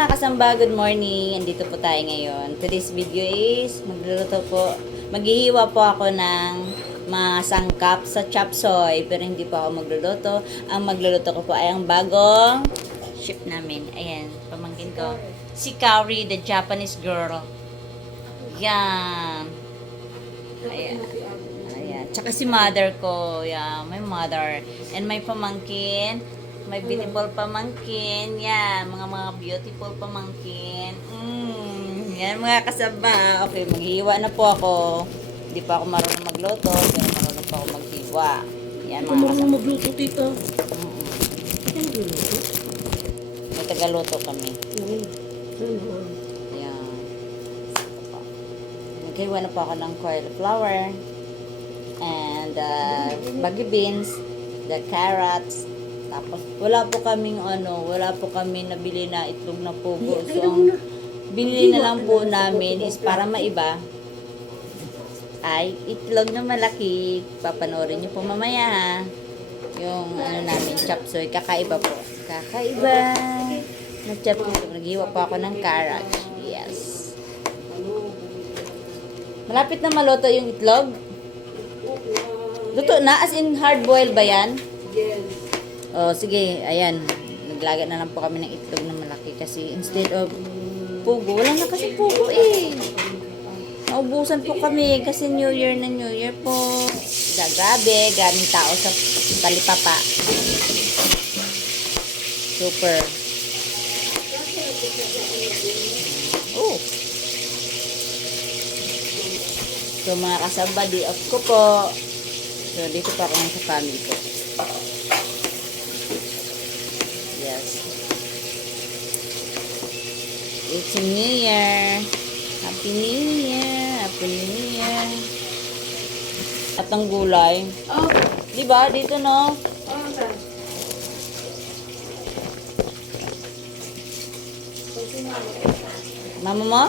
mga kasamba, good morning. Andito po tayo ngayon. Today's video is maghihiwa po ako ng mga sangkap sa chop suey. Pero hindi po ako magluluto. Ang magluluto ko po ay ang bagong chef namin. Ayan, pamangkin ko. Si Kaori, the Japanese girl. Yan. Ayan. Ayan. Tsaka si mother ko. Yan, my mother. And my pamangkin. May beautiful pamangkin. Yan, mga beautiful pamangkin. Yan mga kasaba. Okay, maghiwa na po ako. Hindi pa ako marunong magluto, pero marunong pa ako maghiwa. Yan mga kasaba. Magluto, tita. May tagaluto kami. Yan. Maghiwa na po ako ng cauliflower. And baggy beans. The carrots. Tapos, wala po kami nabili na itlog na pugo. So, ang binili na lang po namin is para maiba ay itlog na malaki. Papanoorin niyo po mamaya ha. Yung namin, chop suey. Kakaiba po. Kakaiba. Nag-chop suey. Naghiwa po ako ng carrots. Yes. Malapit na maluto yung itlog. Luto na? As in hard boil ba yan? Yes. Oh, sige, ayan. Naglaga na lang po kami ng itlog na malaki kasi instead of pugo, wala na kasi pugo eh. Naubusan po kami kasi New Year na New Year po. Grabe, gaming tao sa talipapa. Super. Oh. So mga kasamba, day off ko po. So dito pa ako sa family ko. Yes. It's a New Year. Happy New Year. Happy New Year. At ang gulay. Oh, Diba? Dito no? sir. Mama mo?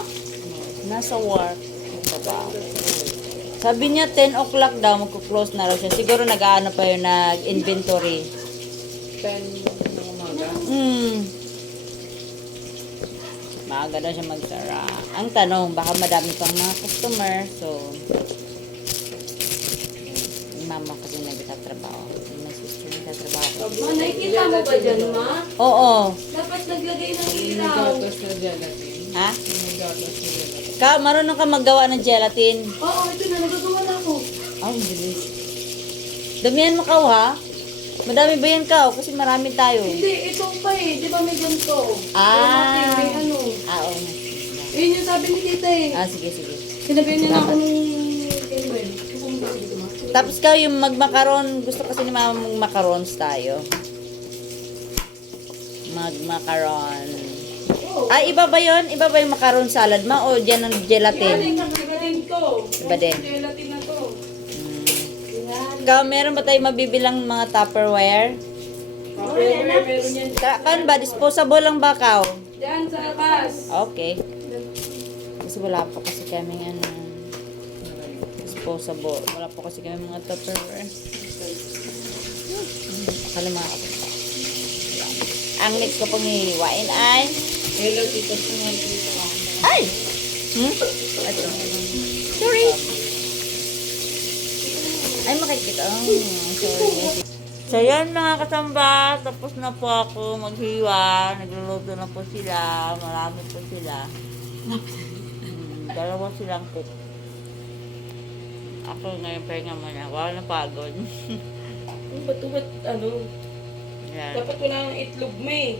Nasa work. Trabaho. Sabi niya 10 o'clock daw magko-close na raw siya. Siguro nag-aano pa yun, nag-inventory. 10 ng umaga. Maaga daw siya magsara. Ang tanong, baka madami pang mga customer. So, yung mama kasi nagtatrabaho. Yung my sister nagtatrabaho. Ma, nakikita mo ba dyan, ma? Oo. Dapat naglagay ng ilaw. Gatas na gelatin. Ha? May gatas na gelatin. Marunong ka maggawa ng gelatin. Oo, ito na. Nagagawa na ako. Ang bilis. Damihan mo kaw ha? Madami ba yan kaw? Kasi marami tayo. Hindi, ito pa eh. Di ba may ganito? Ah. May ano. Oo. Yun yung sabi ni tita eh. Sige. Sinagay niya na ako ng Kenwell. Pupunta dito, ma. Tapos kaw yung magmakaron. Gusto kasi ni mama mong macarons tayo. Magmakaron. Oo. Ay, iba ba yun? Iba ba yung macaron salad ma? O dyan ang gelatin? Galing ko. Iba din. Gelatin na to. Yan. Ikaw, meron ba tayo mabibilang mga Tupperware? Meron yan. Kan ba? Disposable lang ba kaw? Diyan sa labas. Okay. Kasi wala po kasi kami disposable. Wala po kasi kami mga Tupperware. Kalima ako. Ang next ko pong hihiwain ay... Hello, tita. Sunod dito. Ay! Ito. Sorry. Ay, makikita. Sorry. So, yan mga kasamba. Tapos na po ako maghiwa. Nagluluto na po sila. Marami po sila. Dalawa silang cook. Ako ngayon pahinga muna. Wow, napagod. Ba't ano? Yan. Dapat wala ng itlog mo eh.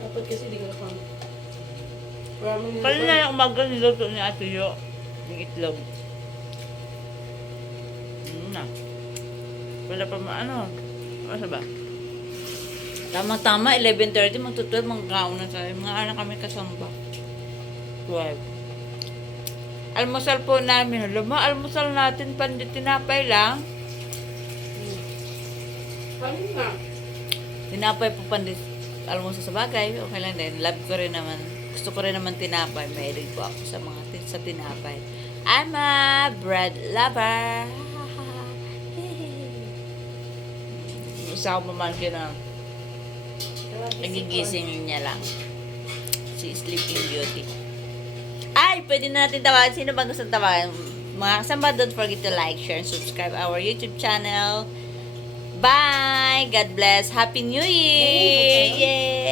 Dapat kasi di ka pang. Kanina yung umaga niluto ni Ate Yo. Yung itlog. Na. Wala pa ano ba? Tama-tama, 11:30, magtutuloy, magkaon na tayo. Mga anak kami kasamba. 12. Almusal po namin. Almusal natin, tinapay lang. Kanin nga. Tinapay po almusal sa bagay. Okay lang din. Love ko rin naman. Gusto ko rin naman tinapay. Mahilig po ako sa tinapay. I'm a bread lover. Isa ako pamangkin na nagigising niya lang. si Sleeping Beauty. Ay, pwede na natin tawagan. Sino ba gusto tawagan? Mga kasama, don't forget to like, share, and subscribe our YouTube channel. Bye! God bless! Happy New Year! Yay!